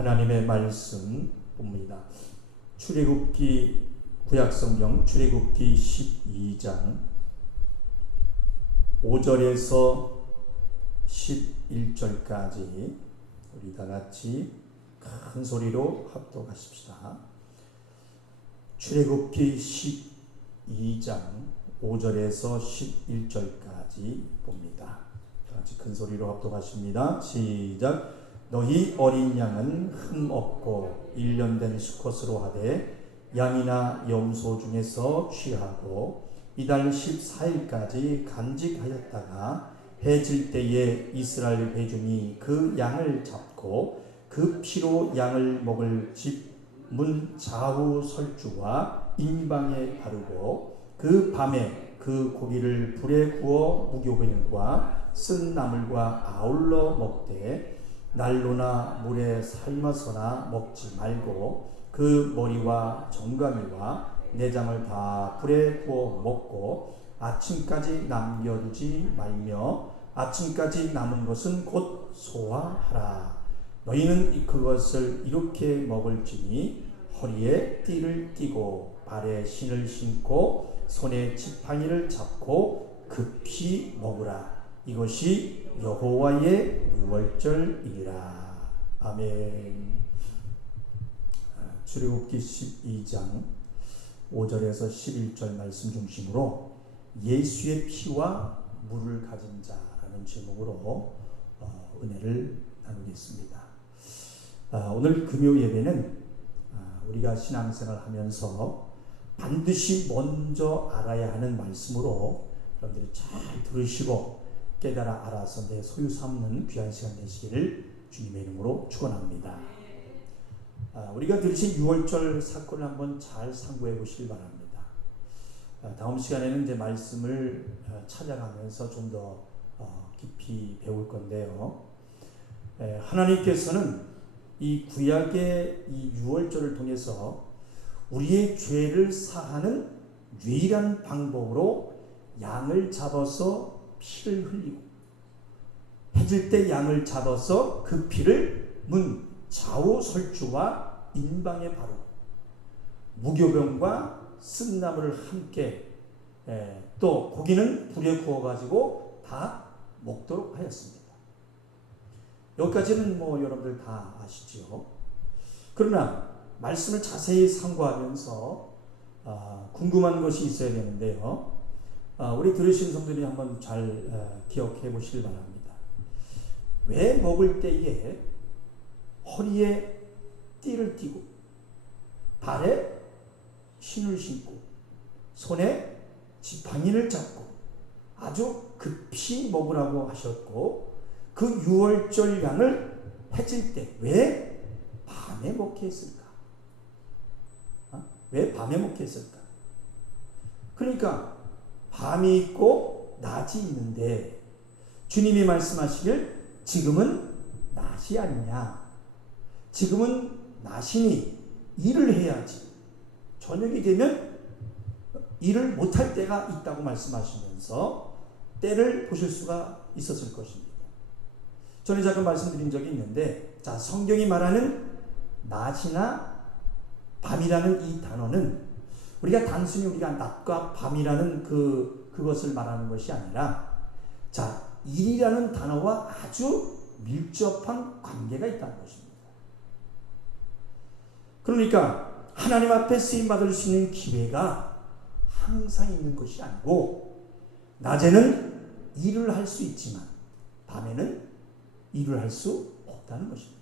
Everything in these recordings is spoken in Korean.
하나님의 말씀 봅니다. 출애굽기 구약성경 출애굽기 12장 5절에서 11절까지 우리 다 같이 큰 소리로 합독하십시다. 출애굽기 12장 5절에서 11절까지 봅니다. 다 같이 큰 소리로 합독하십니다. 시작. 너희 어린 양은 흠 없고 1년 된 수컷으로 하되 양이나 염소 중에서 취하고 이달 14일까지 간직하였다가 해 질 때에 이스라엘 회중이 그 양을 잡고 그 피로 양을 먹을 집 문 좌우 설주와 인방에 바르고 그 밤에 그 고기를 불에 구워 무교병과 쓴 나물과 아울러 먹되 난로나 물에 삶아서나 먹지 말고 그 머리와 정강이와 내장을 다 불에 구워 먹고 아침까지 남겨두지 말며 아침까지 남은 것은 곧 소화하라. 너희는 그것을 이렇게 먹을지니 허리에 띠를 띠고 발에 신을 신고 손에 지팡이를 잡고 급히 먹으라. 이것이 여호와의 유월절이니라. 아멘. 출애굽기 12장 5절에서 11절 말씀 중심으로 예수의 피와 물을 가진 자라는 제목으로 은혜를 나누겠습니다. 오늘 금요 예배는 우리가 신앙생활 하면서 반드시 먼저 알아야 하는 말씀으로 여러분들이 잘 들으시고 깨달아 알아서 내 소유 삼는 귀한 시간 되시기를 주님의 이름으로 축원합니다. 우리가 들으신 6월절 사건을 한번 잘 상고해 보시길 바랍니다. 다음 시간에는 이제 말씀을 찾아가면서 좀 더 깊이 배울 건데요. 하나님께서는 이 구약의 이 6월절을 통해서 우리의 죄를 사하는 유일한 방법으로 양을 잡아서 피를 흘리고 해질 때 양을 잡아서 그 피를 문 좌우 설주와 인방에 바르고 무교병과 쓴 나물을 함께 또 고기는 불에 구워가지고 다 먹도록 하였습니다. 여기까지는 뭐 여러분들 다 아시죠? 그러나 말씀을 자세히 상고하면서 궁금한 것이 있어야 되는데요. 우리 들으신 성도들이 한번 잘 기억해 보시길 바랍니다. 왜 먹을 때에 허리에 띠를 띠고 발에 신을 신고 손에 지팡이를 잡고 아주 급히 먹으라고 하셨고 그 6월절 양을 해질 때 왜 밤에 먹게 했을까? 왜 밤에 먹게 했을까? 그러니까 밤이 있고 낮이 있는데 주님이 말씀하시길 지금은 낮이 아니냐, 지금은 낮이니 일을 해야지 저녁이 되면 일을 못할 때가 있다고 말씀하시면서 때를 보실 수가 있었을 것입니다. 전에 잠깐 말씀드린 적이 있는데, 자, 성경이 말하는 낮이나 밤이라는 이 단어는 우리가 단순히 우리가 낮과 밤이라는 그것을 말하는 것이 아니라, 자, 일이라는 단어와 아주 밀접한 관계가 있다는 것입니다. 그러니까 하나님 앞에 쓰임 받을 수 있는 기회가 항상 있는 것이 아니고, 낮에는 일을 할 수 있지만 밤에는 일을 할 수 없다는 것입니다.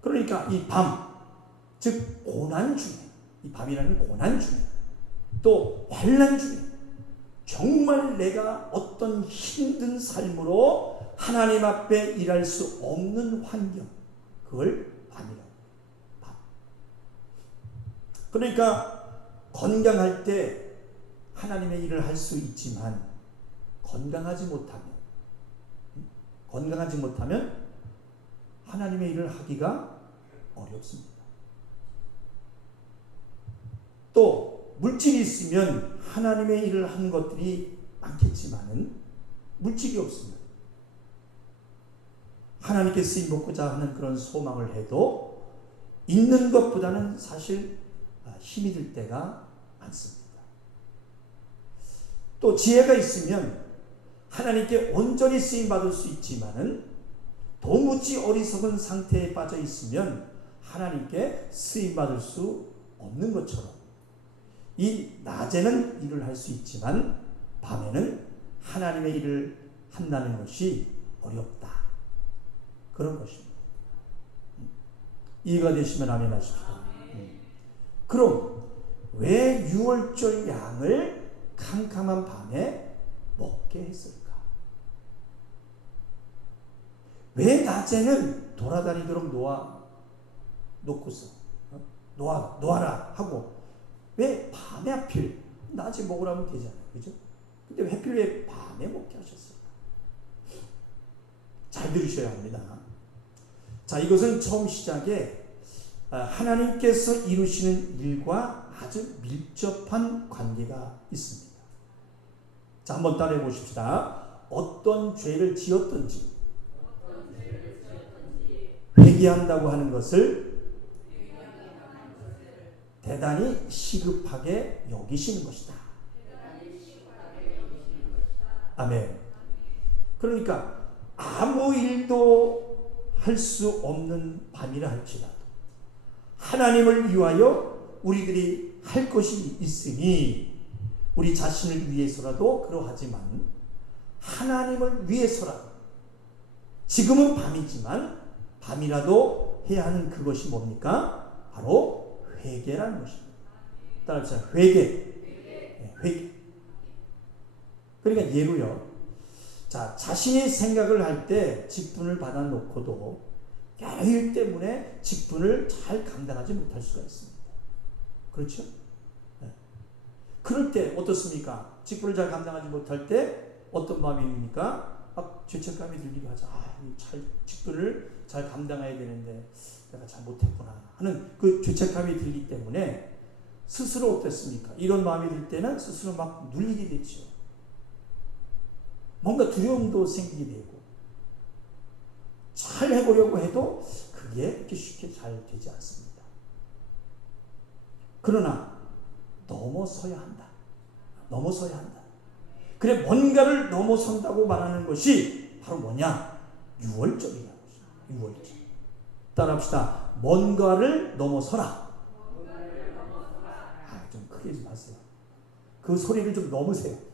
그러니까 이 밤, 즉 고난 중에, 이 밤이라는 고난 중에, 또 환난 중에 정말 내가 어떤 힘든 삶으로 하나님 앞에 일할 수 없는 환경, 그걸 밤이라고 해요. 밤. 그러니까 건강할 때 하나님의 일을 할 수 있지만 건강하지 못하면 하나님의 일을 하기가 어렵습니다. 또 물질이 있으면 하나님의 일을 하는 것들이 많겠지만은 물질이 없으면 하나님께 쓰임 받고자 하는 그런 소망을 해도 있는 것보다는 사실 힘이 들 때가 많습니다. 또 지혜가 있으면 하나님께 온전히 쓰임 받을 수 있지만은 도무지 어리석은 상태에 빠져 있으면 하나님께 쓰임 받을 수 없는 것처럼 이 낮에는 일을 할 수 있지만 밤에는 하나님의 일을 한다는 것이 어렵다. 그런 것입니다. 이해가 되시면 아멘 하십시오. 그럼 왜 유월절 양을 캄캄한 밤에 먹게 했을까? 왜 낮에는 돌아다니도록 놓고서 놓아라 하고 왜 밤에 하필 낮에 먹으라면 되잖아요. 그죠? 근데 하필 왜 밤에 먹게 하셨을까? 잘 들으셔야 합니다. 자, 이것은 처음 시작에 하나님께서 이루시는 일과 아주 밀접한 관계가 있습니다. 자, 한번 따라해 보십시다. 어떤 죄를 지었든지 회개한다고 하는 것을 대단히 시급하게 여기시는 것이다. 아멘. 그러니까 아무 일도 할 수 없는 밤이라 할지라도 하나님을 위하여 우리들이 할 것이 있으니 우리 자신을 위해서라도 그러하지만 하나님을 위해서라도 지금은 밤이지만 밤이라도 해야 하는 그것이 뭡니까? 바로 회개라는 것입니다. 따라합시다. 회개. 회개. 그러니까 예로요. 자, 자신이 생각을 할 때 직분을 받아 놓고도 여러 일 때문에 직분을 잘 감당하지 못할 수가 있습니다. 그렇죠? 네. 그럴 때 어떻습니까? 직분을 잘 감당하지 못할 때 어떤 마음이 듭니까? 죄책감이 들기도 하죠. 직분을 잘 감당해야 되는데 내가 잘 못했구나 하는 그 죄책감이 들기 때문에 스스로 어땠습니까? 이런 마음이 들 때는 스스로 막 눌리게 되죠. 뭔가 두려움도 생기게 되고 잘 해보려고 해도 그게 그렇게 쉽게 잘 되지 않습니다. 그러나 넘어서야 한다. 넘어서야 한다. 그래, 뭔가를 넘어선다고 말하는 것이 바로 뭐냐? 유월절이라는 것입니다. 유월절. 따라합시다. 뭔가를 넘어서라. 좀 크게 좀 하세요. 그 소리를 좀 넘으세요.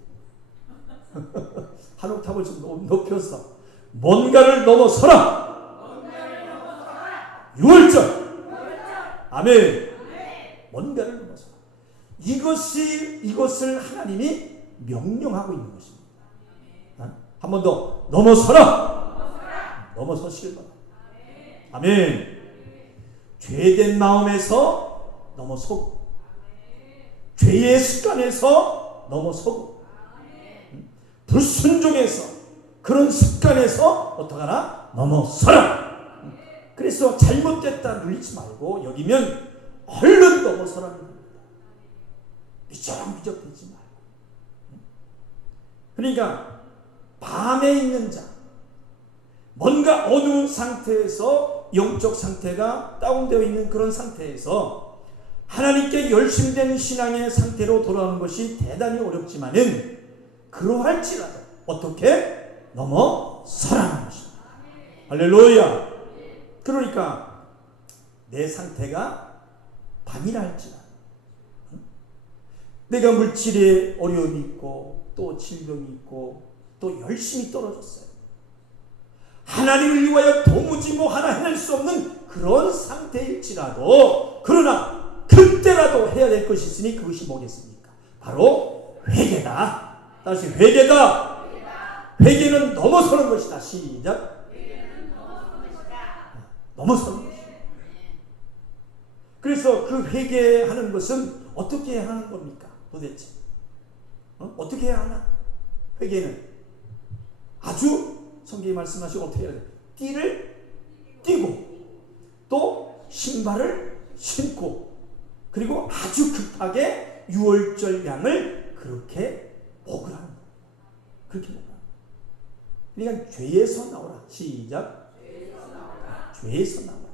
한 옥탑을 좀 높여서 뭔가를 넘어서라. 유월절. 아멘. 뭔가를 넘어서라. 이것을 하나님이 명령하고 있는 것입니다. 한 번 더 넘어서라. 넘어서시길 바랍니다. 아멘. 죄된 마음에서 넘어서고 죄의 습관에서 넘어서고 불순종에서 그런 습관에서 어떡하나? 넘어서라. 그래서 잘못됐다 눌리지 말고 여기면 얼른 넘어서라는 겁니다. 미적미적 되지 말고. 그러니까 밤에 있는 자, 뭔가 어두운 상태에서 영적 상태가 다운되어 있는 그런 상태에서 하나님께 열심된 신앙의 상태로 돌아오는 것이 대단히 어렵지만은 그러할지라도 어떻게 넘어서라는 것입니다. 할렐루야. 그러니까 내 상태가 밤이라 할지라도 내가 물질에 어려움이 있고 또 질병이 있고 또 열심히 떨어졌어요. 하나님을 위하여 도무지 뭐 하나 해낼 수 없는 그런 상태일지라도 그러나 그때라도 해야 될 것이 있으니 그것이 뭐겠습니까? 바로 회개다. 다시 회개다. 회개는 넘어서는 것이다. 시작. 넘어서는 것이다. 그래서 그 회개하는 것은 어떻게 해야 하는 겁니까? 도대체 어떻게 해야 하나? 회개는 아주 성경이 말씀하시고 어떻게 해야 돼? 띠를 띠고 또 신발을 신고 그리고 아주 급하게 유월절 양을 그렇게 먹으라는 거예요. 그렇게 먹으라. 그러니까 죄에서 나오라. 시작. 죄에서 나와요.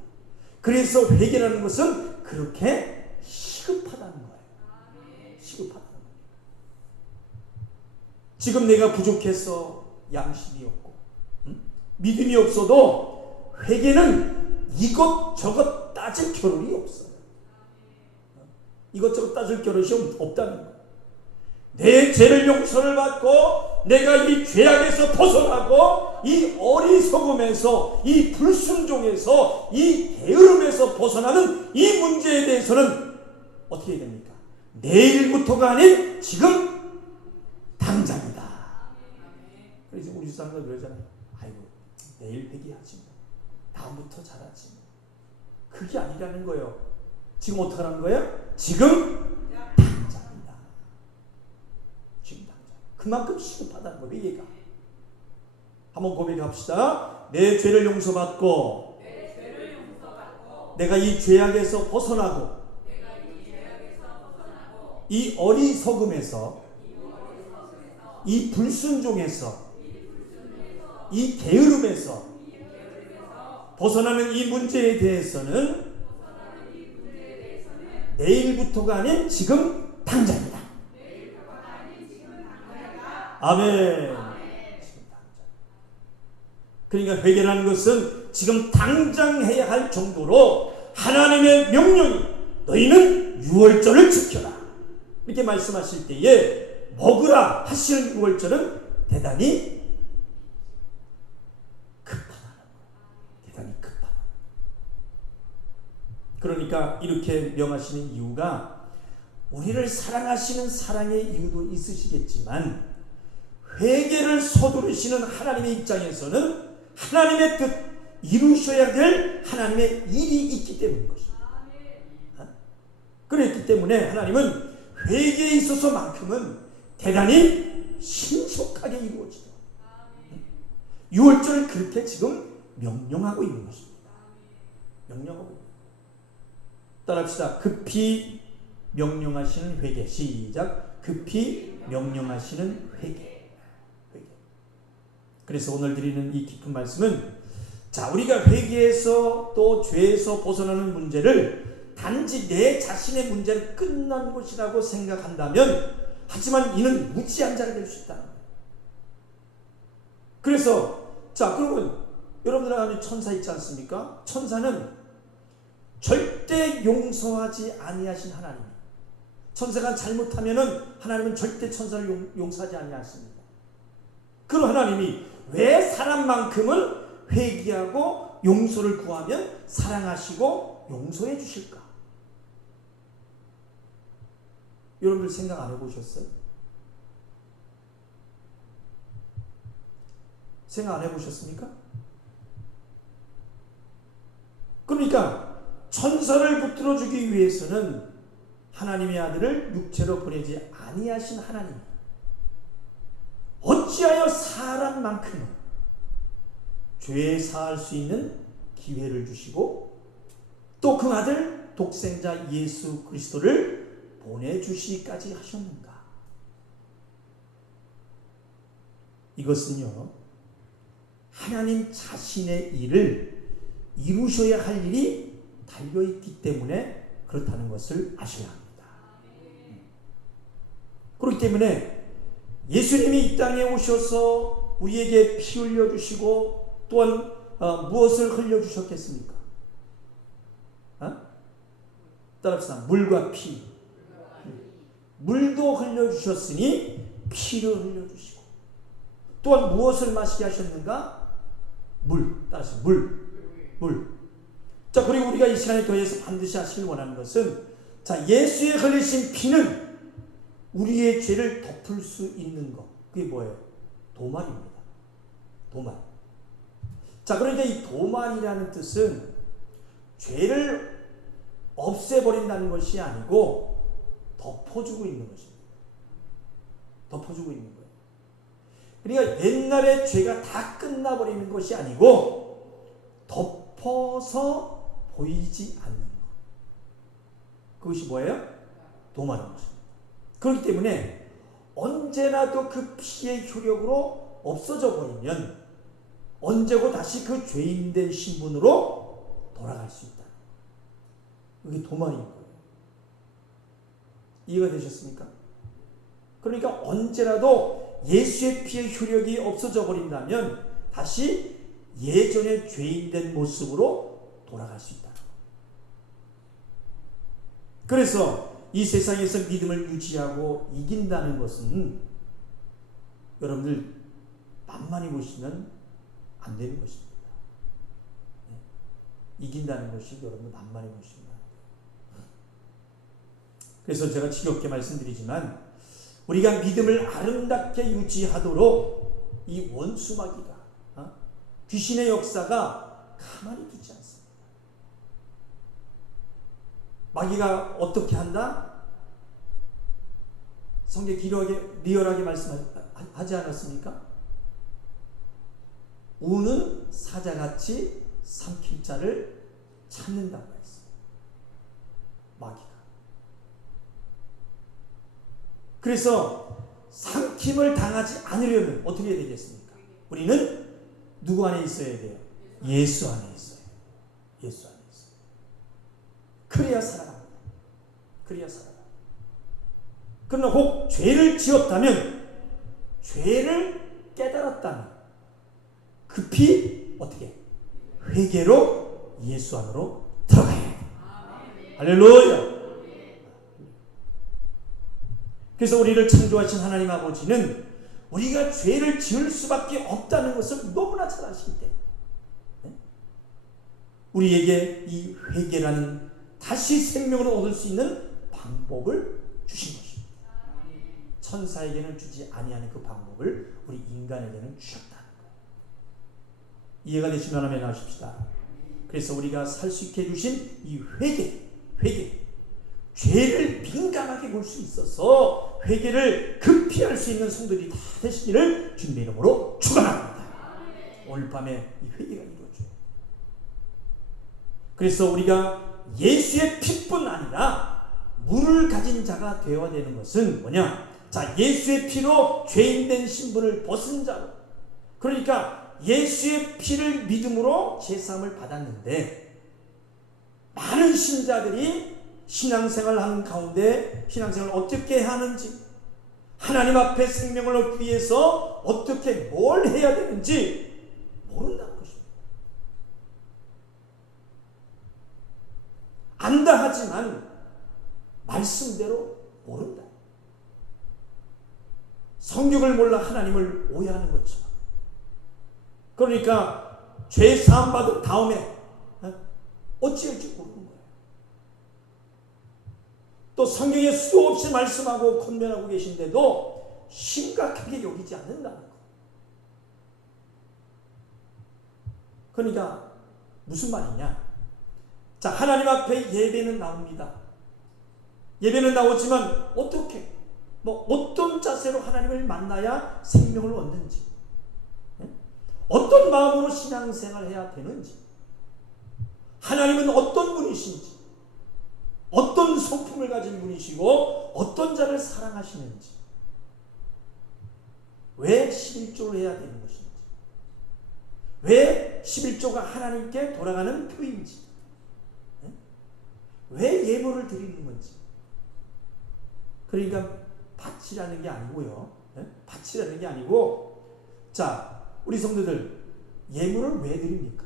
그래서 회개라는 것은 그렇게 시급하다는 거예요. 시급하다는 거예요. 지금 내가 부족해서 양심이 없고 믿음이 없어도 회개는 이것저것 따질 겨를이 없어요. 이것저것 따질 겨를이 없다는 거예요. 내 죄를 용서를 받고 내가 이 죄악에서 벗어나고 이 어리석음에서 이 불순종에서 이 게으름에서 벗어나는 이 문제에 대해서는 어떻게 해야 됩니까? 내일부터가 아닌 지금 당장이다. 그래서 우리 사람들 그러잖아요. 아이고 내일 회개하지 뭐. 다음부터 잘하지 뭐. 그게 아니라는 거예요. 지금 어떻게 하는 거예요? 지금 당장이다. 지금 당장. 그만큼 시급하다는 거예요. 회개가. 한번 고백합시다. 내 죄를 용서받고 내가 이 죄악에서 벗어나고 이 어리석음에서 이 불순종에서 이 게으름에서 벗어나는 이 문제에 대해서는 내일부터가 아닌 지금 당장이다. 아멘. 그러니까 회개라는 것은 지금 당장 해야 할 정도로 하나님의 명령이 너희는 유월절을 지켜라 이렇게 말씀하실 때에 먹으라 하시는 유월절은 대단히 급하다는 거예요. 대단히 급하다. 그러니까 이렇게 명하시는 이유가 우리를 사랑하시는 사랑의 이유도 있으시겠지만 회개를 서두르시는 하나님의 입장에서는 하나님의 뜻 이루셔야 될 하나님의 일이 있기 때문인 것입니다. 그렇기 때문에 하나님은 회개에 있어서만큼은 대단히 신속하게 이루어지죠. 유월절을 그렇게 지금 명령하고 있는 것입니다. 명령하고 있는 것입니다. 따라합시다. 급히 명령하시는 회개. 시작. 급히 명령하시는 회개. 그래서 오늘 드리는 이 깊은 말씀은 자 우리가 회개에서 또 죄에서 벗어나는 문제를 단지 내 자신의 문제를 끝난 것이라고 생각한다면 하지만 이는 무지한 자가 될 수 있다. 그래서 자 그러면 여러분들 안에 천사 있지 않습니까? 천사는 절대 용서하지 아니하신 하나님. 천사가 잘못하면은 하나님은 절대 천사를 용서하지 아니하십니다. 그런 하나님이 왜 사람만큼은 회개하고 용서를 구하면 사랑하시고 용서해 주실까? 여러분들 생각 안 해보셨어요? 생각 안 해보셨습니까? 그러니까 천사를 붙들어주기 위해서는 하나님의 아들을 육체로 보내지 아니하신 하나님 어찌하여 사람만큼은 죄에 사할 수 있는 기회를 주시고 또 그 아들 독생자 예수 그리스도를 보내주시기까지 하셨는가? 이것은요 하나님 자신의 일을 이루셔야 할 일이 달려있기 때문에 그렇다는 것을 아셔야 합니다. 그렇기 때문에 예수님이 이 땅에 오셔서 우리에게 피 흘려주시고 또한 무엇을 흘려주셨겠습니까? 따라합시다. 물과 피. 물도 흘려주셨으니 피를 흘려주시고 또한 무엇을 마시게 하셨는가? 물. 따라서 물. 자 그리고 우리가 이 시간에 더해서 반드시 하시길 원하는 것은 자 예수의 흘리신 피는 우리의 죄를 덮을 수 있는 것. 그게 뭐예요? 도말입니다. 도말. 자 그러니까 이 도말이라는 뜻은 죄를 없애버린다는 것이 아니고 덮어주고 있는 것입니다. 덮어주고 있는 거예요. 그러니까 옛날에 죄가 다 끝나버리는 것이 아니고 덮어서 보이지 않는 것. 그것이 뭐예요? 도말인 것입니다. 그렇기 때문에 언제나도 그 피의 효력으로 없어져 버리면 언제고 다시 그 죄인된 신분으로 돌아갈 수 있다. 이게 도말인 거예요. 이해가 되셨습니까? 그러니까 언제라도 예수의 피의 효력이 없어져 버린다면 다시 예전의 죄인된 모습으로 돌아갈 수 있다. 그래서 이 세상에서 믿음을 유지하고 이긴다는 것은 여러분들 만만히 보시면 안 되는 것입니다. 이긴다는 것이 여러분 만만히 보시면 안 돼요. 그래서 제가 지겹게 말씀드리지만 우리가 믿음을 아름답게 유지하도록 이 원수마귀가 귀신의 역사가 가만히 두지 않습니다. 마귀가 어떻게 한다? 성경 리얼하게 말씀하지 않았습니까? 우는 사자같이 삼킬 자를 찾는다고 했어요. 마귀가. 그래서 삼킴을 당하지 않으려면 어떻게 해야 되겠습니까? 우리는 누구 안에 있어야 돼요? 예수 안에 있어요. 예수 안에 있어요. 그래야 살아갑니다. 그래야 살아갑니다. 그러나 혹 죄를 지었다면, 죄를 깨달았다면 급히 어떻게? 회개로 예수 안으로 들어가야 돼요. 할렐루야. 그래서 우리를 창조하신 하나님 아버지는 우리가 죄를 지을 수밖에 없다는 것을 너무나 잘 아시기 때문에 우리에게 이 회개라는 다시 생명을 얻을 수 있는 방법을 주신 것입니다. 천사에게는 주지 아니하는 그 방법을 우리 인간에게는 주셨다는 거예요. 이해가 되시면 아멘 하십시다. 그래서 우리가 살 수 있게 해주신 이 회개, 죄를 민감하게 볼 수 있어서 회개를 급히 할 수 있는 성도들이 다 되시기를 주님의 이름으로 축원합니다. 오늘 밤에 이 회개가 이루어져요. 그래서 우리가 예수의 피뿐 아니라 물을 가진 자가 되어야 되는 것은 뭐냐? 자, 예수의 피로 죄인된 신분을 벗은 자로. 그러니까 예수의 피를 믿음으로 제사함을 받았는데 많은 신자들이 신앙생활을 하는 가운데 신앙생활을 어떻게 하는지, 하나님 앞에 생명을 얻기 위해서 어떻게 뭘 해야 되는지 모른다는 것입니다. 안다 하지만 말씀대로 모른다. 성경을 몰라 하나님을 오해하는 것처럼. 그러니까 죄 사함 받은 다음에 어찌할지 모르는 거예요. 또 성경에 수도 없이 말씀하고 권면하고 계신데도 심각하게 여기지 않는다는 거. 그러니까 무슨 말이냐? 자, 하나님 앞에 예배는 나옵니다. 예배는 나오지만 어떻게? 어떤 자세로 하나님을 만나야 생명을 얻는지, 어떤 마음으로 신앙생활을 해야 되는지, 하나님은 어떤 분이신지, 어떤 성품을 가진 분이시고 어떤 자를 사랑하시는지, 왜 11조를 해야 되는 것인지, 왜 11조가 하나님께 돌아가는 표인지, 왜 예물을 드리는 건지. 그러니까 밭이라는 게 아니고요. 밭이라는 게 아니고, 자, 우리 성도들 예물을 왜 드립니까?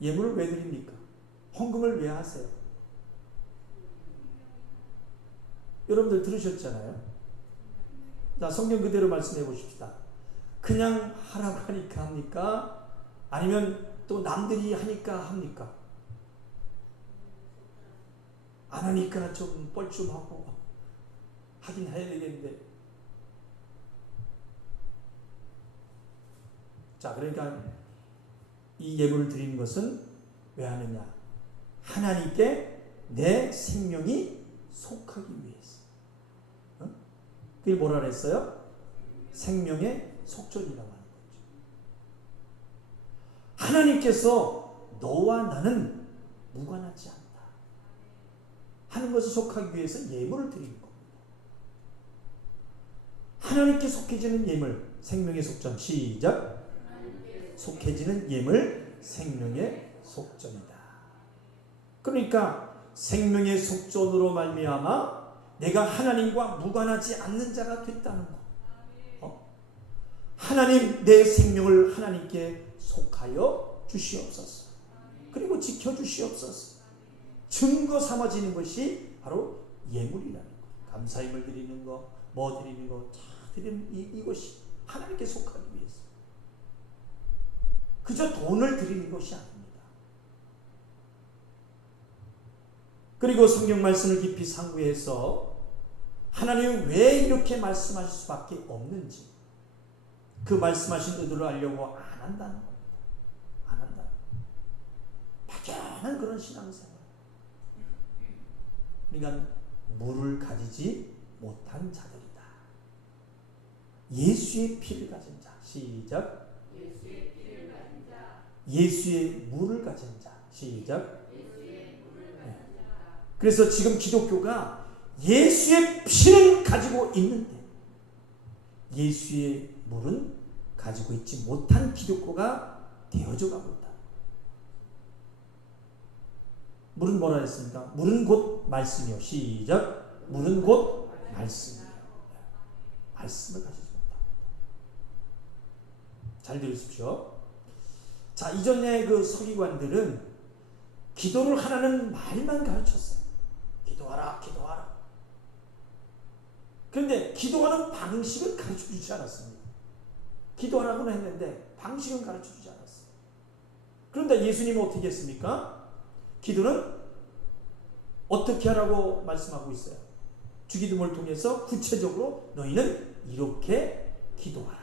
예물을 왜 드립니까? 헌금을 왜 하세요? 여러분들 들으셨잖아요. 자, 성경 그대로 말씀해 보십시다. 그냥 하라고 하니까 합니까? 아니면 또 남들이 하니까 합니까? 안 하니까 좀 뻘쭘하고 하긴 해야 되겠는데. 자, 그러니까 이 예물을 드리는 것은 왜 하느냐? 하나님께 내 생명이 속하기 위해서. 그게 뭐라 그랬어요? 생명의 속전이라고 하는 거죠. 하나님께서 너와 나는 무관하지 않다 하는 것을 속하기 위해서 예물을 드리는 겁니다. 하나님께 속해지는 예물, 생명의 속전. 시작. 속해지는 예물 생명의 속전이다. 그러니까 생명의 속전으로 말미암아 내가 하나님과 무관하지 않는 자가 됐다는 거. 하나님, 내 생명을 하나님께 속하여 주시옵소서. 그리고 지켜주시옵소서. 증거 삼아지는 것이 바로 예물이라는 거. 감사임을 드리는 거, 뭐 드리는 거, 다 드리는 이것이 하나님께 속하기 위해서. 그저 돈을 드리는 것이 아닙니다. 그리고 성경 말씀을 깊이 상고해서 하나님은 왜 이렇게 말씀하실 수밖에 없는지, 그 말씀하신 의도를 알려고 안 한다는 겁니다. 안 한다. 막연한 그런 신앙생활. 그러니까 물을 가지지 못한 자들이다. 예수의 피를 가진 자. 시작. 예수의 피를 가진 자. 예수의 물을 가진 자. 시작. 예수의 물을 가진 자. 그래서 지금 기독교가 예수의 피는 가지고 있는데 예수의 물은 가지고 있지 못한 기독교가 되어져 가고 있다. 물은 뭐라 했습니까? 물은 곧 말씀이요. 시작. 물은 곧 말씀이요. 말씀을 가지지 못하고 있다. 잘 들으십시오. 자, 이전에 그 서기관들은 기도를 하라는 말만 가르쳤어요. 기도하라, 기도하라. 그런데 기도하는 방식은 가르쳐 주지 않았습니다. 기도하라고는 했는데 방식은 가르쳐 주지 않았어요. 그런데 예수님은 어떻게 했습니까? 기도는 어떻게 하라고 말씀하고 있어요? 주기도문을 통해서 구체적으로 너희는 이렇게 기도하라.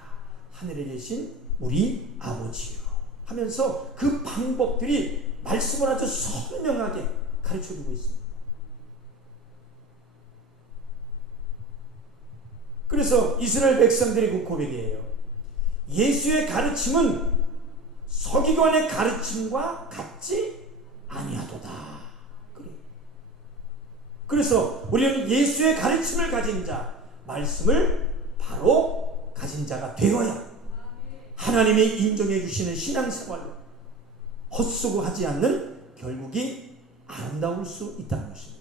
하늘에 계신 우리 아버지요. 하면서 그 방법들이 말씀을 아주 선명하게 가르쳐 주고 있습니다. 그래서 이스라엘 백성들의 그 고백이에요. 예수의 가르침은 서기관의 가르침과 같지 아니하도다. 그래서 우리는 예수의 가르침을 가진 자, 말씀을 바로 가진 자가 되어야 하나님이 인정해 주시는 신앙생활로 헛수고하지 않는 결국이 아름다울 수 있다는 것입니다.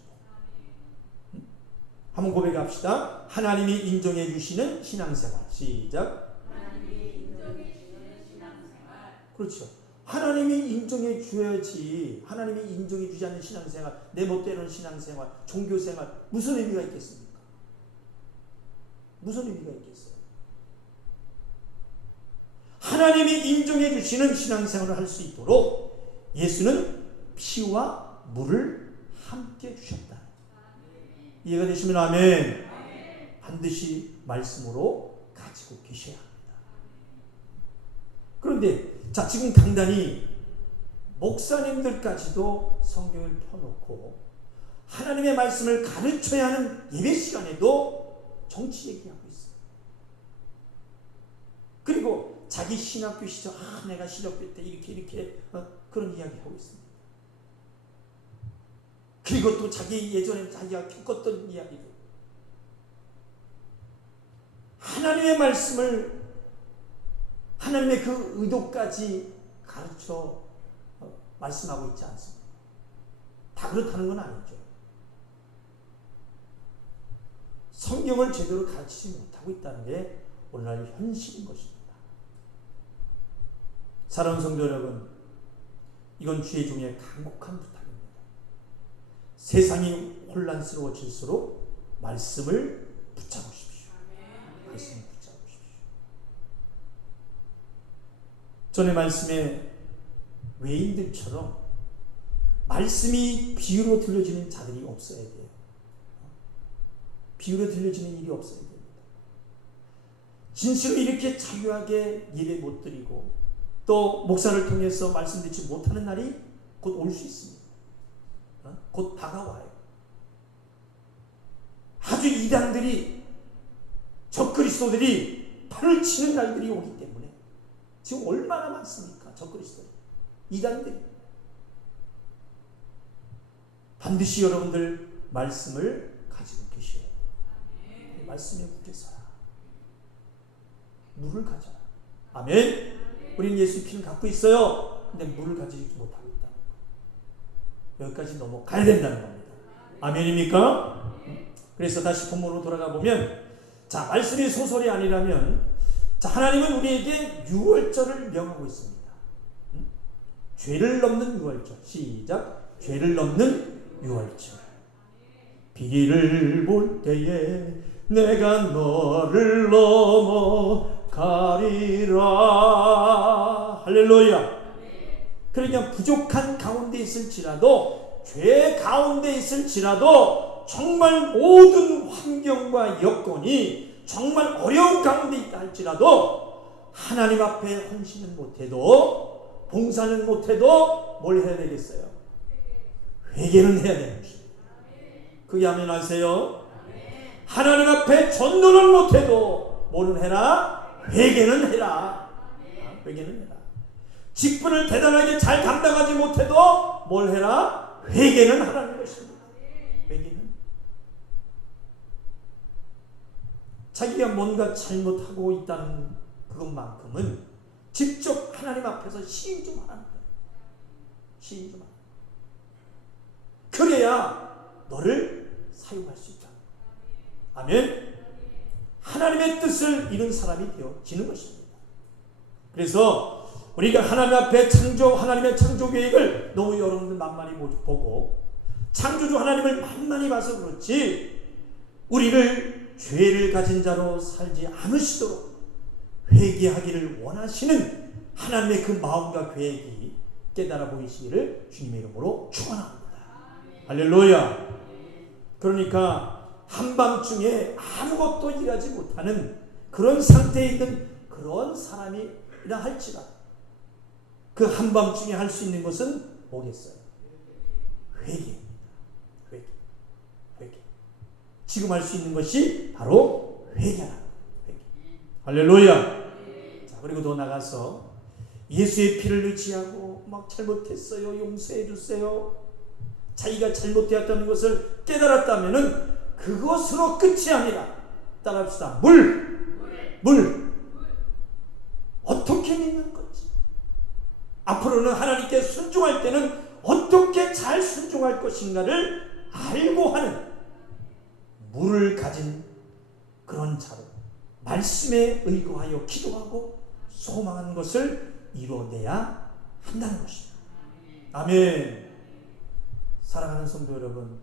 한번 고백합시다. 하나님이 인정해 주시는 신앙생활. 시작. 하나님이 인정해 주시는 신앙생활. 그렇죠. 하나님이 인정해 줘야지. 하나님이 인정해 주지 않는 신앙생활, 내 멋대로는 신앙생활, 종교생활, 무슨 의미가 있겠습니까? 무슨 의미가 있겠어요? 하나님이 인정해 주시는 신앙생활을 할 수 있도록 예수는 피와 물을 함께 주셨다. 이해가 되시면 아멘. 반드시 말씀으로 가지고 계셔야 합니다. 그런데 자, 지금 간단히 목사님들까지도 성경을 펴놓고 하나님의 말씀을 가르쳐야 하는 예배 시간에도 정치 얘기하고 있어요. 그리고 자기 신학교 시절, 내가 신학교 때 이렇게 그런 이야기하고 있습니다. 그리고 또 자기 예전에 자기가 겪었던 이야기도, 하나님의 말씀을, 하나님의 그 의도까지 가르쳐 말씀하고 있지 않습니다. 다 그렇다는 건 아니죠. 성경을 제대로 가르치지 못하고 있다는 게 오늘날 현실인 것입니다. 사랑하는 성도 여러분, 이건 주의 종의 간곡한 부탁입니다. 세상이 혼란스러워질수록 말씀을 붙잡으십시오. 말씀을 붙잡으십시오. 전의 말씀에 외인들처럼 말씀이 비유로 들려지는 자들이 없어야 돼요. 비유로 들려지는 일이 없어야 됩니다. 진실로 이렇게 자유하게 예배 못 드리고 또 목사를 통해서 말씀 듣지 못하는 날이 곧 올 수 있습니다. 곧 다가와요. 아주 이단들이, 적그리스도들이 판을 치는 날들이 오기 때문에 지금 얼마나 많습니까? 적그리스도들, 이단들이. 반드시 여러분들 말씀을 가지고 계셔야 돼요. 말씀에 굳게 서라. 물을 가져라. 아멘. 우리는 예수의 피를 갖고 있어요. 근데 물을 가지지 못하고 있다. 여기까지 넘어가야 된다는 겁니다. 아멘입니까? 그래서 다시 본문으로 돌아가 보면, 자, 말씀이 소설이 아니라면, 자, 하나님은 우리에게 유월절을 명하고 있습니다. 죄를 넘는 유월절. 시작. 죄를 넘는 유월절. 비를 볼 때에 내가 너를 넘어가리라. 할렐루야. 그러니까 부족한 가운데 있을지라도, 죄 가운데 있을지라도, 정말 모든 환경과 여건이 정말 어려운 가운데 있다 할지라도 하나님 앞에 헌신은 못해도, 봉사는 못해도 뭘 해야 되겠어요? 회개는 해야 되는 것입니다. 그게 아멘 하세요? 하나님 앞에 전도는 못해도 뭐는 해라? 회개는 해라. 회개는 해라. 직분을 대단하게 잘 감당하지 못해도 뭘 해라? 회개는 하라는 것입니다. 회개는. 자기가 뭔가 잘못하고 있다는 그것만큼은 직접 하나님 앞에서 시인 좀 하라는 거예요. 시인 좀 하라. 그래야 너를 사용할 수 있다. 아멘. 하나님의 뜻을 이룬 사람이 되어지는 것입니다. 그래서 우리가 하나님 앞에 하나님의 창조 계획을 너무 여러분들 만만히 보고 창조주 하나님을 만만히 봐서 그렇지, 우리를 죄를 가진 자로 살지 않으시도록 회개하기를 원하시는 하나님의 그 마음과 계획이 깨달아 보이시기를 주님의 이름으로 축원합니다. 할렐루야. 그러니까 한밤중에 아무것도 일하지 못하는 그런 상태에 있는 그런 사람이라 할지라도 그 한밤중에 할 수 있는 것은 뭐겠어요? 회개입니다. 회개. 지금 할 수 있는 것이 바로 회개라. 회개. 할렐루야. 자, 그리고 더 나가서 예수의 피를 의지하고 막 잘못했어요, 용서해 주세요. 자기가 잘못되었다는 것을 깨달았다면은 그것으로 끝이 아니라, 따라합시다. 물. 어떻게 믿는 건지, 앞으로는 하나님께 순종할 때는 어떻게 잘 순종할 것인가를 알고 하는 물을 가진 그런 자로 말씀에 의거하여 기도하고 소망하는 것을 이루어내야 한다는 것입니다. 아멘. 사랑하는 성도 여러분,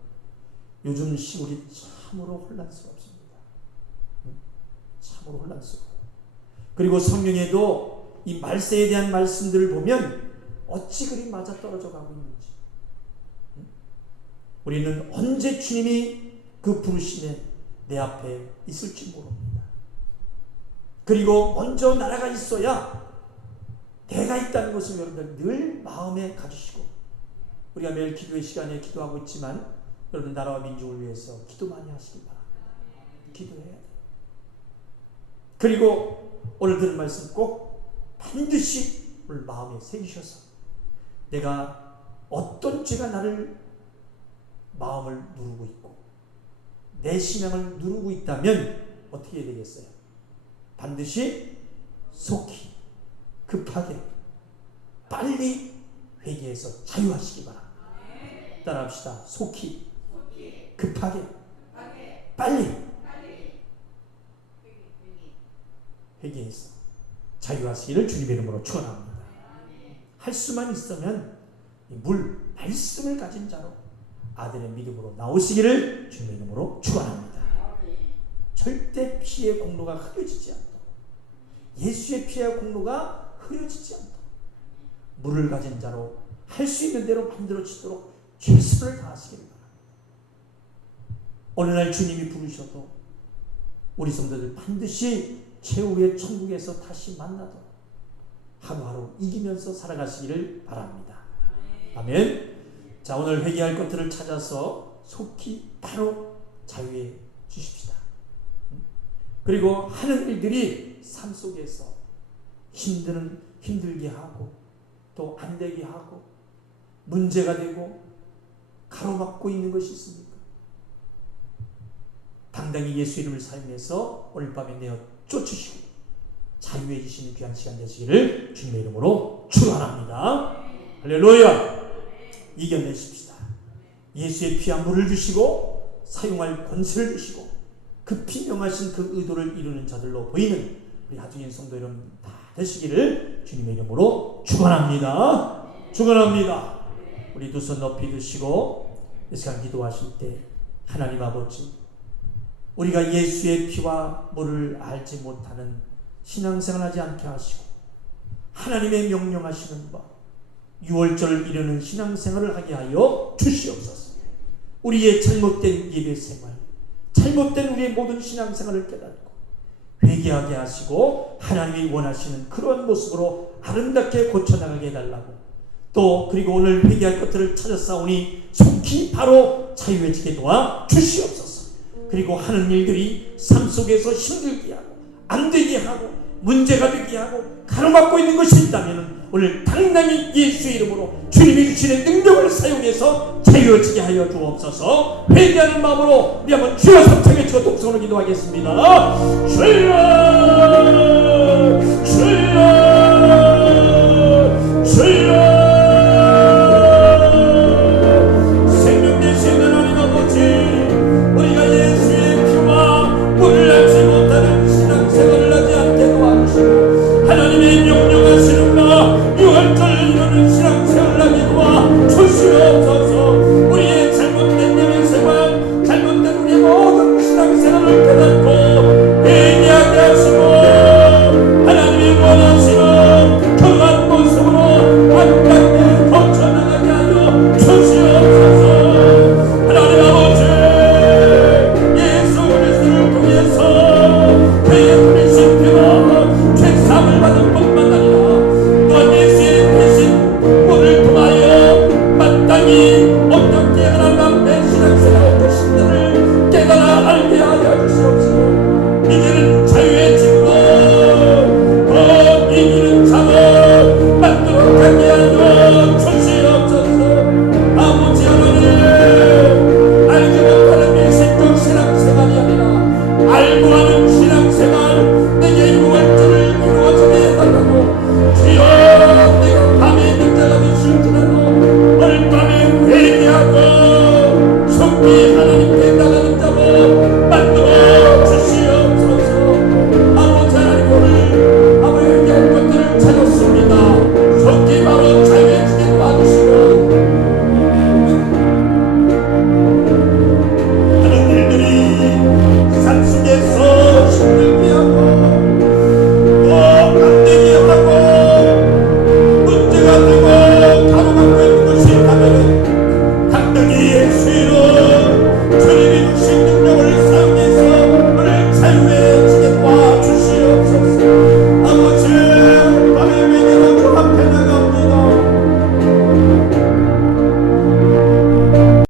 요즘 시골이 참으로 혼란스럽습니다. 참으로 혼란스러워요. 그리고 성경에도 이 말세에 대한 말씀들을 보면 어찌 그리 맞아떨어져 가고 있는지, 우리는 언제 주님이 그 부르심에 내 앞에 있을지 모릅니다. 그리고 먼저 나라가 있어야 내가 있다는 것을 여러분들 늘 마음에 가지시고, 우리가 매일 기도의 시간에 기도하고 있지만 여러분 나라와 민족을 위해서 기도 많이 하시기 바랍니다. 기도해야 돼요. 그리고 오늘 들은 말씀 꼭 반드시 오늘 마음에 새기셔서, 내가 어떤 죄가 나를 마음을 누르고 있고 내 신앙을 누르고 있다면 어떻게 해야 되겠어요? 반드시 속히, 급하게, 빨리 회개해서 자유하시기 바랍니다. 따라합시다. 속히, 급하게, 빨리 회개해서 자유하시기를 주님의 이름으로 축원합니다. 할 수만 있으면 말씀을 가진 자로 아들의 믿음으로 나오시기를 주님의 이름으로 축원합니다. 절대 피의 공로가 흐려지지 않도록, 예수의 피의 공로가 흐려지지 않도록 물을 가진 자로 할 수 있는 대로 만들어지도록 최선을 다하시길 바랍니다. 어느 날 주님이 부르셔도 우리 성도들 반드시 최후의 천국에서 다시 만나도록 하루하루 이기면서 살아가시기를 바랍니다. 아멘. 자, 오늘 회개할 것들을 찾아서 속히 바로 자유해 주십시다. 그리고 하는 일들이 삶 속에서 힘들게 하고 또 안 되게 하고 문제가 되고 가로막고 있는 것이 있습니까? 당당히 예수 이름을 살면서 오늘 밤에 내어 쫓으시고 자유해지시는 귀한 시간 되시기를 주님의 이름으로 축원합니다. 할렐루야. 이겨내십시다. 예수의 피한 물을 주시고 사용할 권세를 주시고 급히 명하신 그 의도를 이루는 자들로 보이는 우리 하중인 성도 여러분 다 되시기를 주님의 이름으로 축원합니다. 축원합니다. 우리 두 손 높이 드시고 이 시간 기도하실 때 하나님 아버지, 우리가 예수의 피와 물을 알지 못하는 신앙생활하지 않게 하시고 하나님의 명령하시는 바 유월절을 이루는 신앙생활을 하게 하여 주시옵소서. 우리의 잘못된 예배생활, 잘못된 우리의 모든 신앙생활을 깨닫고 회개하게 하시고 하나님이 원하시는 그러한 모습으로 아름답게 고쳐나가게 해달라고, 또 그리고 오늘 회개할 것들을 찾았사오니 속히 바로 자유해지게 도와 주시옵소서. 그리고 하는 일들이 삶 속에서 힘들게 하고 안 되게 하고 문제가 되게 하고 가로막고 있는 것이 있다면 오늘 당당히 예수의 이름으로 주님이 주시는 능력을 사용해서 자유해지게 하여 주옵소서. 회개하는 마음으로 우리 한번 주여 삼창에 치고 독성으로 기도하겠습니다. 주여